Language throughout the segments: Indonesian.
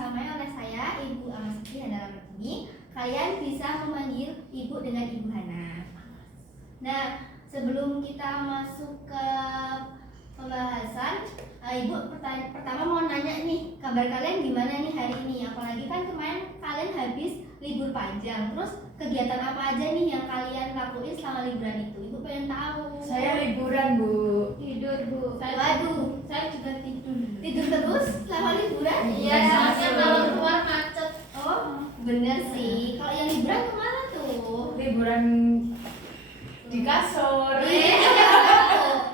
disamai oleh saya, Ibu Amasiti Handala ini. Kalian bisa memanggil Ibu dengan Ibu Hana. Nah, sebelum kita masuk ke pembahasan, Ibu pertama mau nanya nih, kabar kalian gimana nih hari ini? Apalagi kan kemarin kalian habis libur panjang. Terus kegiatan apa aja nih yang kalian lakuin selama liburan itu? Ibu pengen tahu. Saya liburan, Bu. Tidur, Bu. Waduh, saya juga tidur. Tidur terus selama liburan? Iya, soalnya kalau keluar macet. Oh, bener sih. Kalau yang liburan kemana tuh? Liburan di kasur.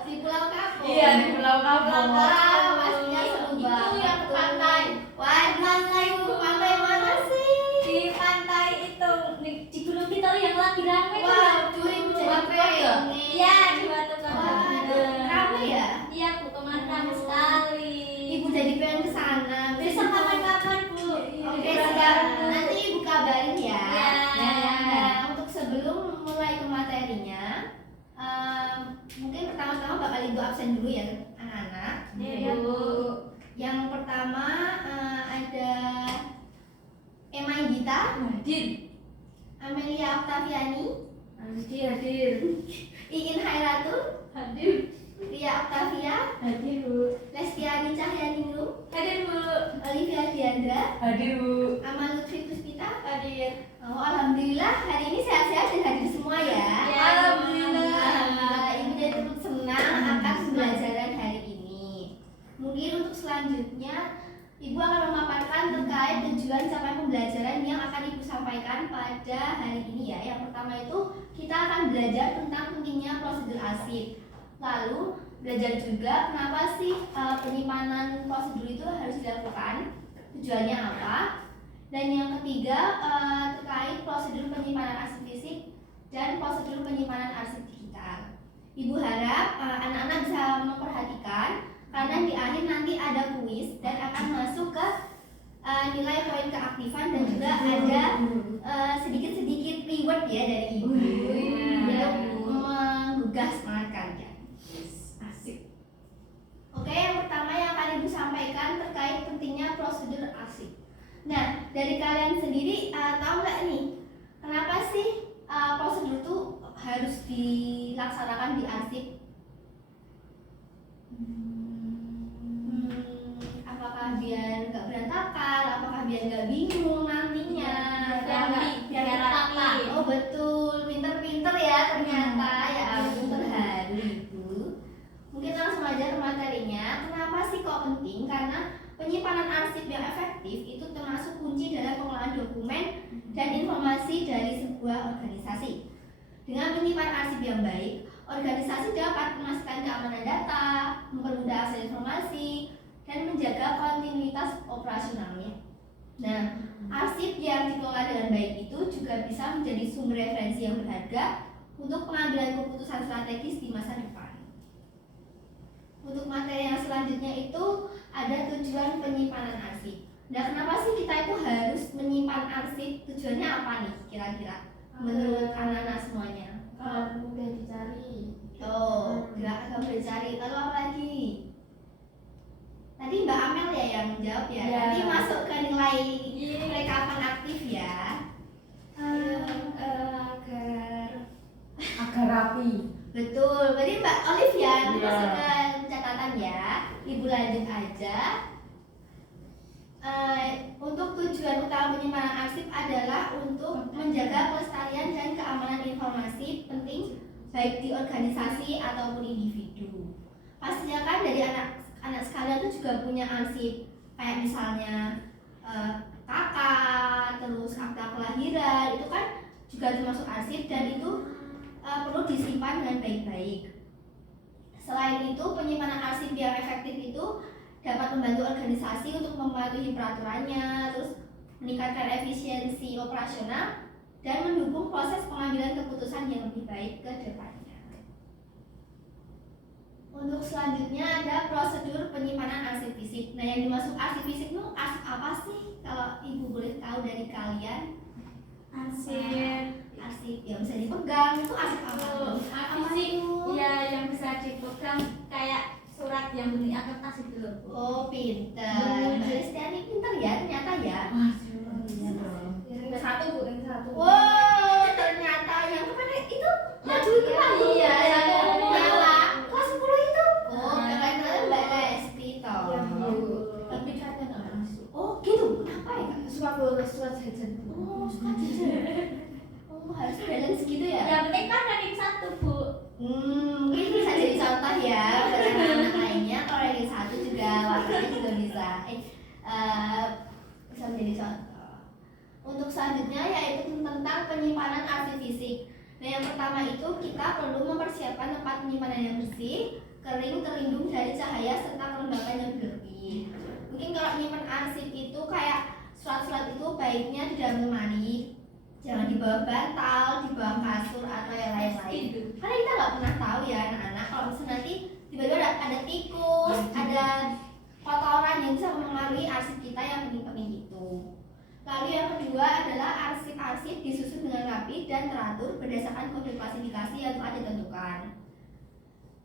Di Pulau Kapuk. Iya, di Pulau Kapuk. Wah, pastinya seru Itu banget. yang ke pantai. Wah, pantai pantai mana sih? Di pantai itu di Gunung Kidul yang lagi rame. Wah, cuy, jadi pengen. Iya, di Batu Wah, Kabar. rame ya? Iya, Bu, kemarin rame sekali. Ibu jadi pengen ke sana. Besok kapan-kapan, Bu. Oke, siap. Nanti Ibu kabarin ya. Iya. Nah, untuk sebelum mulai ke materinya, mungkin pertama-tama bakal Ibu absen dulu ya, anak-anak. Iya, Bu. Yang pertama ada Emma Gita, Hadir. Amelia Octaviani, Hadir. Iin Hairatul, Hadir. Ria Octavia, Hadir, Bu. Lestiani Cahyaningrum, Hadir, Bu. Olivia Diandra, Hadir, Bu. Amal Lutfi Puspita. Hadir. Oh, alhamdulillah hari ini sehat-sehat dan hadir semua ya. Ya, Alhamdulillah. Ibu jadi turut senang akan pembelajaran hari ini. Mungkin untuk selanjutnya Ibu akan memaparkan terkait tujuan capaian pembelajaran yang akan Ibu sampaikan pada hari ini ya. Yang pertama itu kita akan belajar tentang pentingnya prosedur arsip. Lalu belajar juga kenapa sih penyimpanan prosedur itu harus dilakukan, tujuannya apa. Dan yang ketiga terkait prosedur penyimpanan arsip fisik dan prosedur penyimpanan arsip digital. Ibu harap anak-anak bisa memperhatikan karena di akhir nanti ada kuis dan akan masuk ke nilai poin keaktifan dan juga ada sedikit-sedikit reward ya dari Ibu untuk menggugah semangat kalian. Asik. Oke, yang pertama yang akan Ibu sampaikan terkait pentingnya prosedur arsip. Nah, dari kalian sendiri tahu nggak nih kenapa sih prosedur itu harus dilaksanakan di arsip? Apakah biar nggak berantakan? Apakah biar nggak bingung nantinya? Biar rapi. Oh betul, pinter-pinter ya ternyata ya ampun terharu Ibu. Mungkin langsung aja ke materinya. Kenapa sih kok penting? Karena penyimpanan arsip yang efektif itu termasuk kunci dalam pengelolaan dokumen dan informasi dari sebuah organisasi. Dengan menyimpan arsip yang baik, organisasi dapat memastikan keamanan data, mempermudah akses informasi, dan menjaga kontinuitas operasionalnya. Nah, arsip yang dikelola dengan baik itu juga bisa menjadi sumber referensi yang berharga untuk pengambilan keputusan strategis di masa depan. Untuk materi yang selanjutnya itu ada tujuan penyimpanan arsip. Nah, kenapa sih kita itu harus menyimpan arsip? Tujuannya apa nih kira-kira? Menurut anak-anak semuanya? Mudah dicari. Oh, agak boleh cari. Lalu apa lagi? Tadi Mbak Amel ya yang jawab ya. Ya. Nanti masuk ke nilai rekapan aktif ya. Agar rapi. Betul. Berarti Mbak Olivia Iya. masuk ke catatan ya. Ibu lanjut aja. Untuk tujuan utama penyimpanan arsip adalah untuk menjaga kelestarian dan keamanan informasi penting baik di organisasi ataupun individu. Pastinya kan dari anak sekalian itu juga punya arsip kayak misalnya kakak, terus akta kelahiran itu kan juga termasuk arsip dan itu perlu disimpan dengan baik-baik. Selain itu, penyimpanan arsip yang efektif itu dapat membantu organisasi untuk mematuhi peraturannya, terus meningkatkan efisiensi operasional dan mendukung proses pengambilan keputusan yang lebih baik ke depannya. Untuk selanjutnya ada prosedur penyimpanan arsip fisik. Nah, yang dimaksud arsip fisik itu arsip apa sih? Kalau Ibu boleh tahu dari kalian? Arsip yang bisa dipegang itu arsip apa? Fisik ya yang bisa dipegang kayak surat yang bentuknya kertas itu loh Bu. Oh, pinter. Mbak Lestiani pinter ya ternyata ya. Yang satu Bu, yang satu. Wow, ternyata yang kemarin itu maju itu Iya, aku. iya, Nyala. Kelas 10 itu. Oh, kalian Mbak Lesti toh. Iya, Bu. Tapi ternyata nggak masuk. Oh, gitu. Kenapa ya? Suka bolos surat jajan. Oh, suka jajan. Oh, harus balance gitu ya? Yang penting kan ranking 1 Bu. Mungkin bisa jadi contoh ya buat anak-anak lainnya. Kalau ranking 1 juga warnanya juga bisa. Bisa menjadi contoh. Untuk selanjutnya yaitu tentang penyimpanan arsip fisik. Nah, yang pertama itu kita perlu mempersiapkan tempat penyimpanan yang bersih, kering, terlindung dari cahaya serta kelembapan yang berlebih. Mungkin kalau nyimpan arsip itu kayak surat-surat itu baiknya di dalam lemari, jangan di bawah bantal, di bawah kasur atau yang lain-lain. Karena kita nggak pernah tahu ya anak-anak kalau misalnya nanti tiba-tiba ada tikus, ada kotoran yang bisa mempengaruhi arsip kita yang penting-penting itu. Lalu yang kedua adalah arsip-arsip disusun dengan rapi dan teratur berdasarkan kode klasifikasi yang telah ditentukan.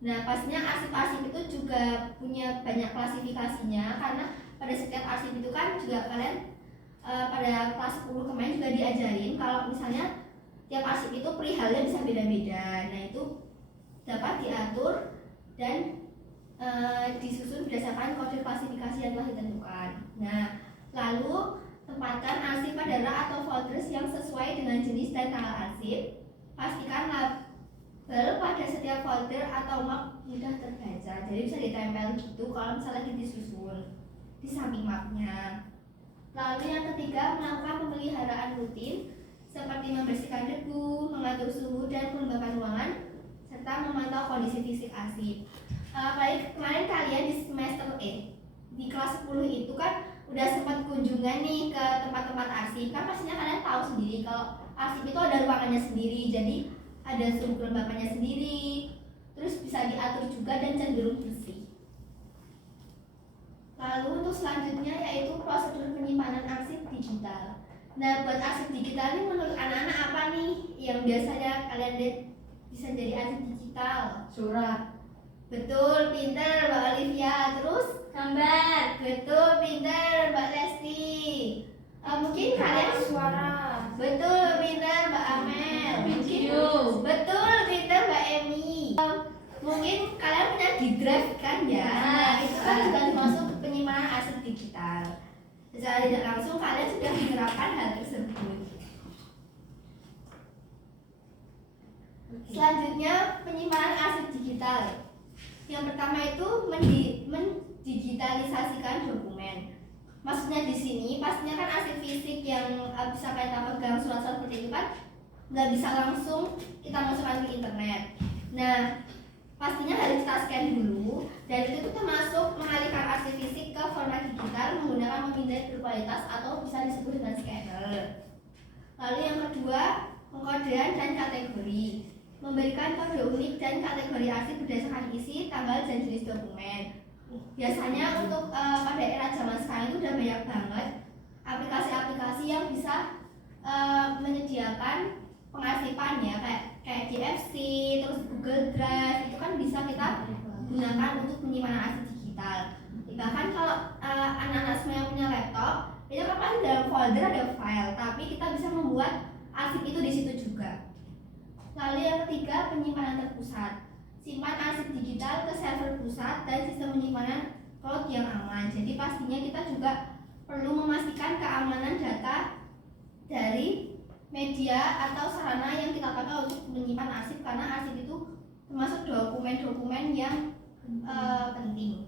Nah, pastinya arsip-arsip itu juga punya banyak klasifikasinya karena pada setiap arsip itu kan juga kalian pada kelas 10 kemarin juga diajarin kalau misalnya tiap arsip itu perihalnya bisa beda-beda. Nah, itu dapat diatur dan disusun berdasarkan kode klasifikasi yang telah ditentukan. Nah, lalu tempatkan arsip pada rak atau folders yang sesuai dengan jenis dan tanggal arsip. Pastikan label pada setiap folder atau map mudah terbaca. Jadi bisa ditempel gitu kalau misalnya lagi disusun di samping mapnya. Lalu yang ketiga, melakukan pemeliharaan rutin seperti membersihkan debu, mengatur suhu dan kelembapan ruangan, serta memantau kondisi fisik arsip. Apalagi kemarin kalian di semester di kelas 10 itu kan udah sempat kunjungan nih ke tempat-tempat arsip. Kan pastinya kalian tahu sendiri kalau arsip itu ada ruangannya sendiri, jadi ada suhu kelembapannya sendiri, terus bisa diatur juga dan cenderung bersih. Lalu untuk selanjutnya yaitu prosedur penyimpanan arsip digital. Nah, buat arsip digital ini menurut anak-anak apa nih yang biasanya kalian lihat bisa jadi arsip digital? Surat. Betul, pinter Mbak Olivia. Terus Gambar. betul, pinter Mbak Lesti. Mungkin kalian Suara. betul, pinter Mbak Amel. Mungkin Video. betul, pinter Mbak Emi. Mungkin kalian punya di drive kan ya? Nah, itu kan juga termasuk penyimpanan arsip digital. Secara tidak langsung kalian sudah menerapkan hal tersebut. Selanjutnya penyimpanan arsip digital. Yang pertama itu mendigitalisasikan dokumen. Maksudnya di sini pastinya kan arsip fisik yang bisa kita pegang surat-surat seperti itu kan nggak bisa langsung kita masukkan ke internet. Nah, pastinya harus kita scan dulu dan itu termasuk mengalihkan arsip fisik ke format digital menggunakan pemindai berkualitas atau bisa disebut dengan scanner. Lalu yang kedua, pengkodean dan kategori. Memberikan kode unik dan kategori arsip berdasarkan isi, tanggal, dan jenis dokumen. Biasanya untuk pada era zaman sekarang itu udah banyak banget aplikasi-aplikasi yang bisa menyediakan pengarsipan ya kayak GFC, terus Google Drive itu kan bisa kita gunakan untuk penyimpanan arsip digital. Bahkan kalau anak-anak semua yang punya laptop itu kan pasti dalam folder ada file, tapi kita bisa membuat arsip itu di situ juga. Lalu yang ketiga, penyimpanan terpusat. Simpan arsip digital ke server pusat dan sistem penyimpanan cloud yang aman. Jadi pastinya kita juga perlu memastikan keamanan data dari media atau sarana yang kita pakai untuk menyimpan arsip karena arsip itu termasuk dokumen-dokumen yang penting.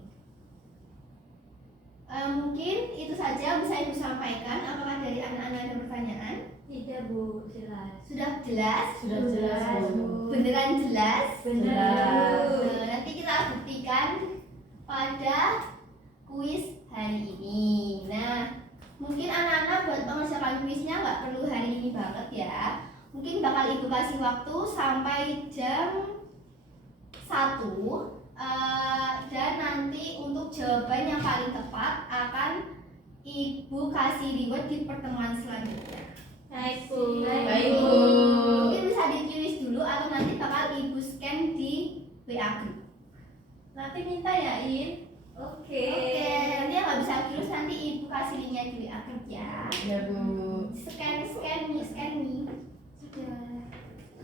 Mungkin itu saja bisa Ibu sampaikan. Apakah dari anak-anak ada pertanyaan? Tidak Bu, jelas. Sudah jelas? Sudah jelas, Bu. Beneran jelas? Jelas. Nah, nanti kita buktikan pada kuis hari ini. Nah, mungkin anak-anak buat mengerjakan kuisnya nggak perlu hari ini banget ya. Mungkin bakal Ibu kasih waktu sampai jam 1 dan nanti untuk jawaban yang paling tepat akan Ibu kasih reward di pertemuan selanjutnya. Baik Bu. Baik, Bu. Mungkin bisa ditulis dulu atau nanti bakal Ibu scan di WA group. Nanti minta ya, In. Oke. Oke, nanti yang nggak bisa terus nanti ibu kasih linknya di WA kerja. Ya, Bu. Scan me. Sudah.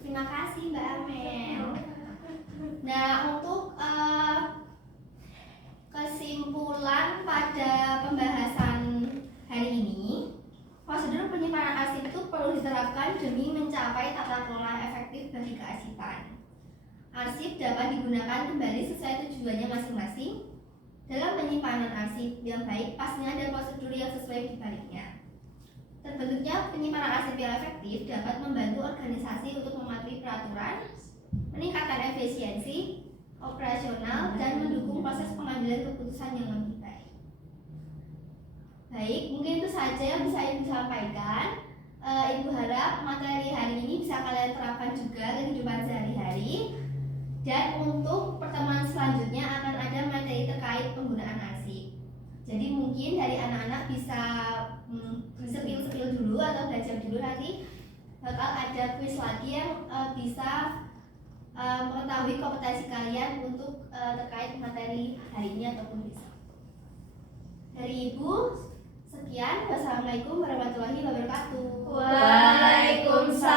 Terima kasih Mbak Amel. Nah, untuk kesimpulan pada pembahasan hari ini, prosedur penyimpanan arsip itu perlu diterapkan demi mencapai tata kelola efektif bagi kearsipan. Arsip dapat digunakan kembali sesuai tujuannya masing-masing. Dalam penyimpanan arsip yang baik, pastinya ada prosedur yang sesuai di baliknya. Terbentuknya penyimpanan arsip yang efektif dapat membantu organisasi untuk mematuhi peraturan, meningkatkan efisiensi operasional, dan mendukung proses pengambilan keputusan yang lebih baik. Baik, mungkin itu saja yang bisa Ibu sampaikan. Ibu harap materi hari ini bisa kalian terapkan juga ke kehidupan sehari-hari. Dan untuk pertemuan selanjutnya akan ada materi terkait penggunaan arsip. Jadi mungkin dari anak-anak bisa sepil-sepil dulu atau belajar dulu, nanti bakal ada quiz lagi yang bisa mengetahui kompetensi kalian untuk terkait materi hari ini ataupun besok. Dari Ibu, sekian. Wassalamualaikum warahmatullahi wabarakatuh. Waalaikumsalam.